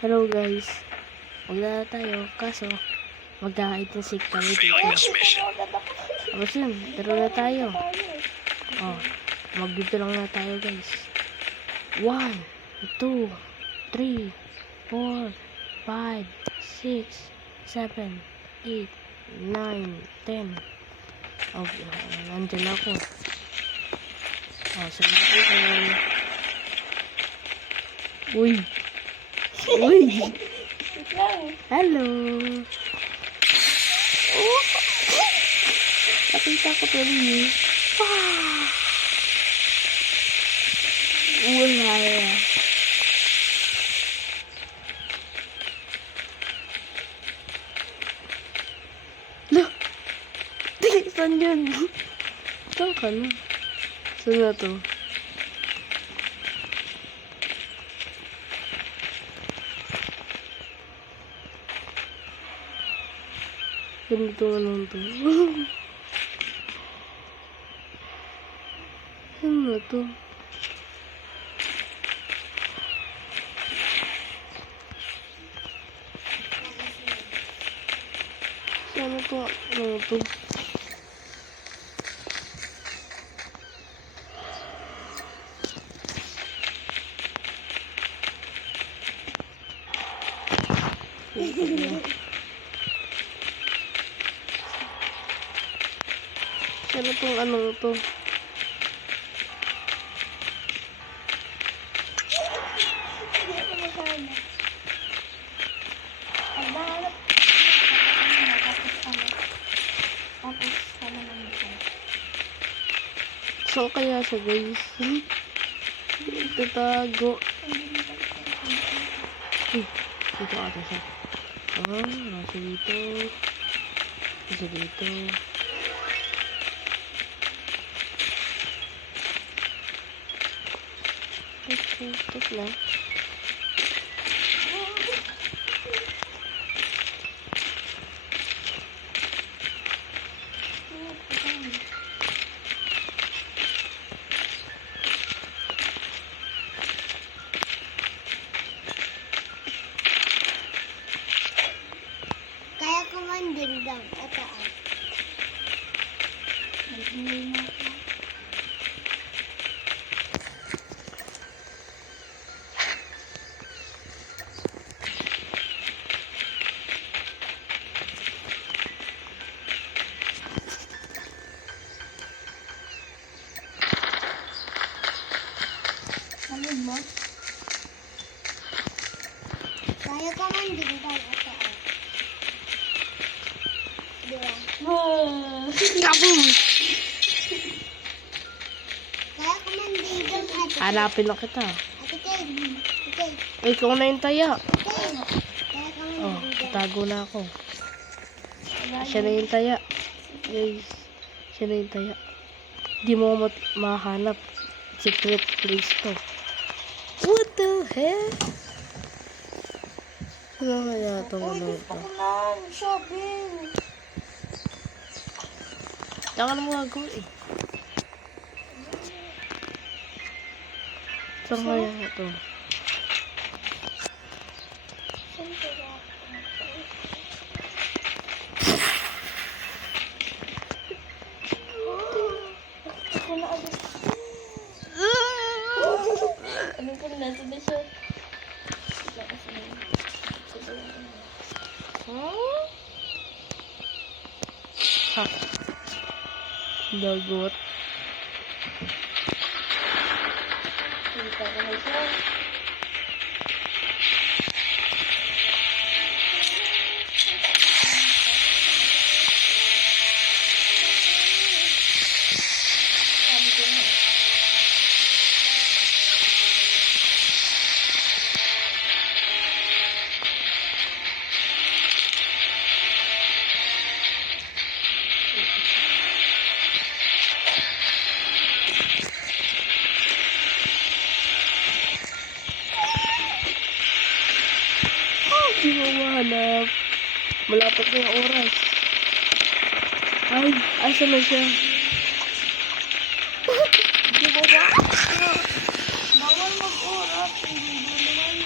Hello guys, magdala tayo, kaso magdaka-intensik kami dito. Tapos yun, taro na tayo. Oh, mag-dito lang na tayo guys. 1, 2, 3, 4, 5, 6, 7, 8, 9, 10. Okay, nandyan ako. Oh, sunod ko. Uy! Uy! Hello! Oh! Nakita ko tuloy. Wow! Wala yan. Look! Saan yun? Saan ka na? Saan na to? Ganito naman to. Ano na to? Ano to? Ano to? Ano tong ano to? So kaya siya guys. Tatago. Dito ata siya. Nasa dito. Nasa dito. Ito lang. Kaya ko man din daw. Ito ah. Nag-email na ako. Ano mo? Kaya ko man din daw. Ito ah. Diba? Kaboom! Kaya ko man din daw. Hanapin lang kita. Ate Kay. Ikaw na yung taya. Kaya ko man Oh, din daw. tago na ako. Siya na yung taya. Guys, siya na yung taya. Di mo mahanap. Secret place to. What the heck? Ano kaya itong ano ito? Shopping. Saka na mo gagawin eh. Saan kaya ito? Ako na agad. Ano ko nasa na siya? Ha? Dagot. Kita ko na siya. Sabi ko na. Di mo mahanap. Malapit na yung oras. Ay, asa na siya? Di mo ba? Bawal mag-oras. Hindi naman.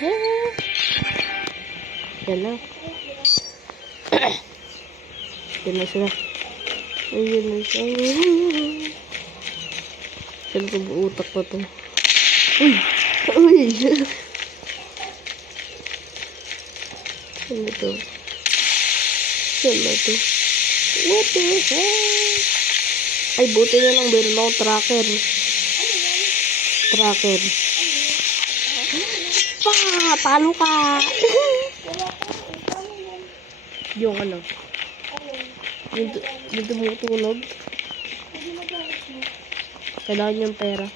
Yan na. Yan na siya. Ayun na siya. Saan ko buutak ko to? Uy! Uy! Saan na to? Saan na to? What the heck? Ay, buti na lang meron akong tracker. Tracker. Pa! Talo ka! Yung ano? Yung tumutunog. Kailangan yung pera.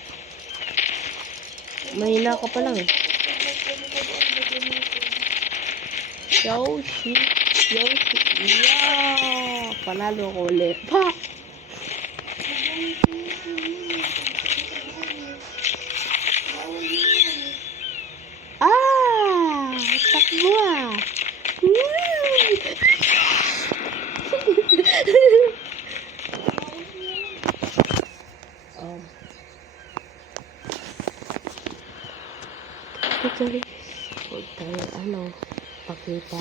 Mahina ka pa lang eh. Yoshi. Yoshi. Yeah! Panalo ko ulit. Pa! Ah! Takbo ah! Guys, huwag tayo pakita.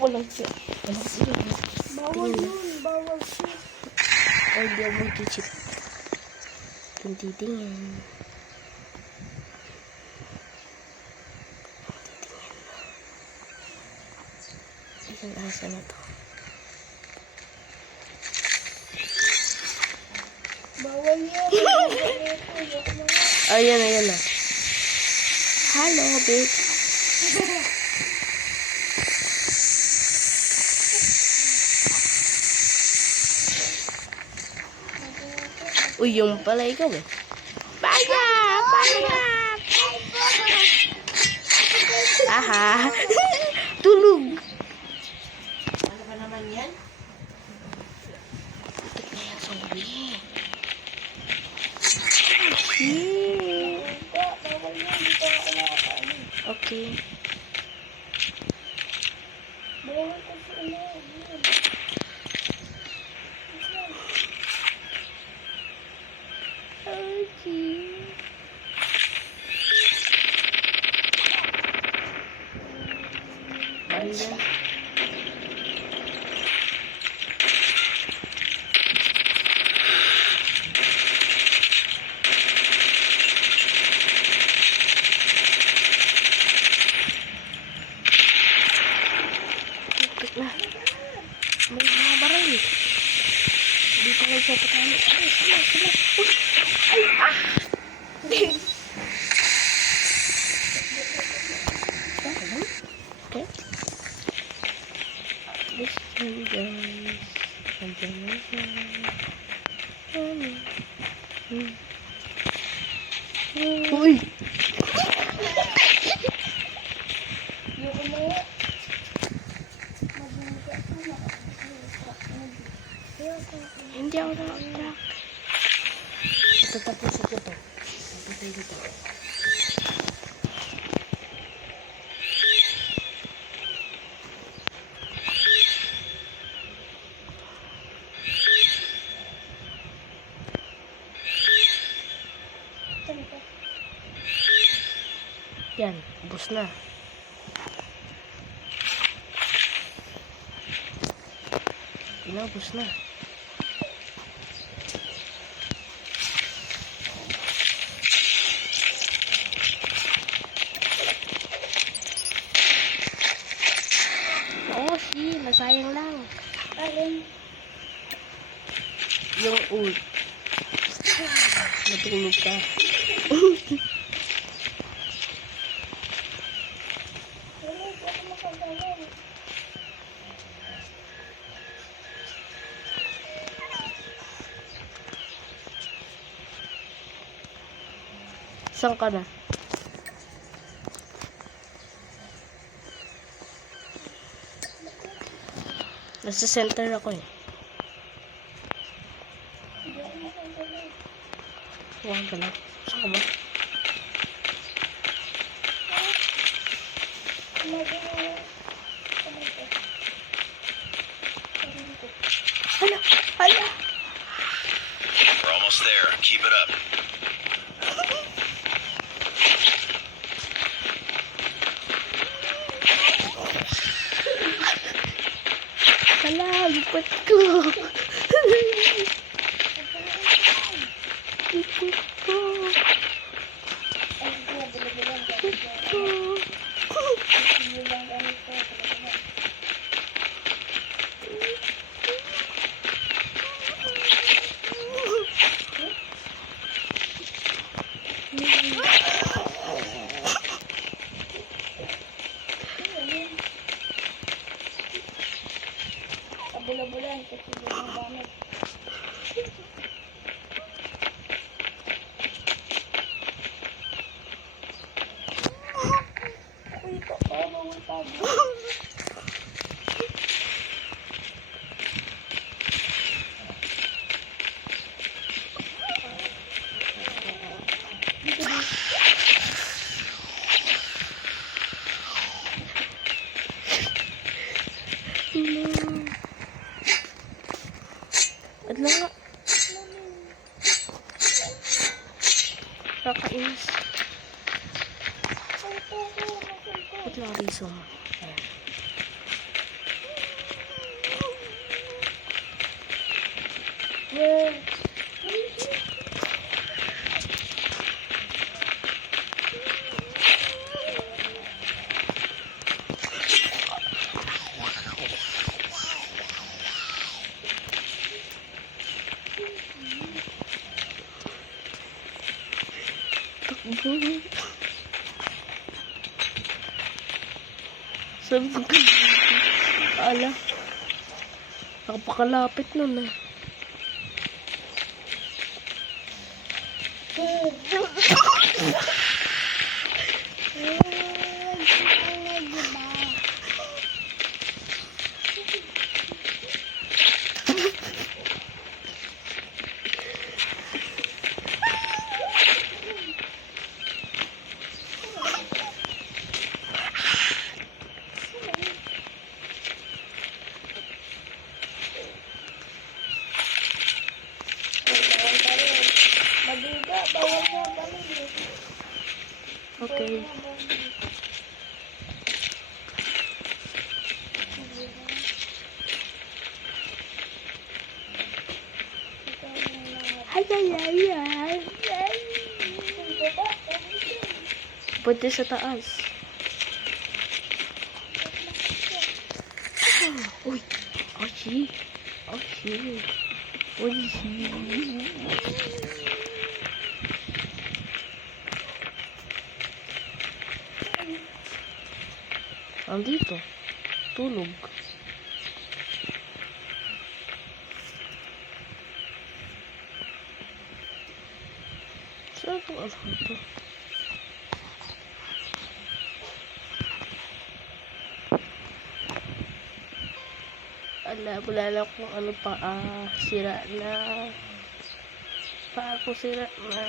Walang siya. Bawal yun. Bawal siya. Ay, di ako mag-chip. Tintitingin. Isang asa na to. Bawal yun. Ayan, ayan na. Hello, bitch. Uy, yung pala ikaw eh. Baya! Baya! Aha! Tulog! Ano ba naman yan? Ito na yung zombie. Bawal yun. Dito ako nakakaano. Okay. Bawal kasi ano. Okay. Ayan. Tiktik na. May mga baril. Dito lang siya patalo. Ay, sila. Uy! Ay, ah! Okay. This one, guys. Nandiyan na siya. Uy! Yung ano. Hindi ako na-attract. Tatapusin ko to. Tapusin ko to. Yan, ubos na. Inubos na. Oo, nasayang lang. Alin? Yung ult. Natulog ka. Ako makagawa. Saan ka na? Nasa center ako eh. Huwag ka lang. Saan ka ba? Hala! Hala! Almost there. Keep it up. Hala, lipat ko. Lipat ko. Ay, bulag-bulag. Lipat ko. Bulag ganito. Bulag-bulag. Kabula-bulan kasi yung gamit. Uy, bawal tago. Adla nga. Kakainis. Adla nga riso mo. Ayan. Yeah. Takbo. Sabi ko, ala. Nakapakalapit nun ah. Magiga, bawal na balik. Okay. Ay, ay, ay, ay. Pwede sa taas. Uy, Archie. Archie. Archie. Andito. Tulog. Saan itong alam ito? Wala lang kung ano pa sira na. Ako sira na.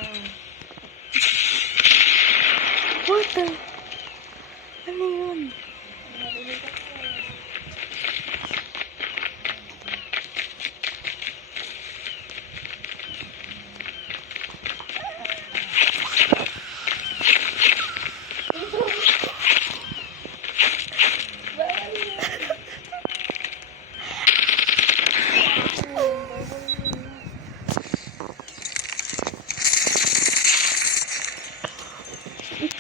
What the? Ano yun?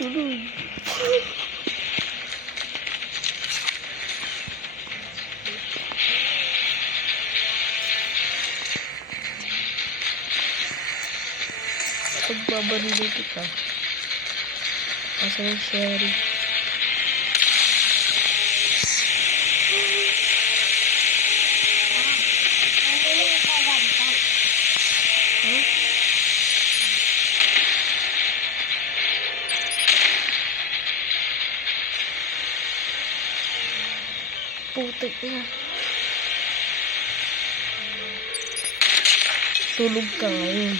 Tulog. Pagbabarili kita. Asa yung Sherry? Huh? Putik na. Tulog ka ngayon.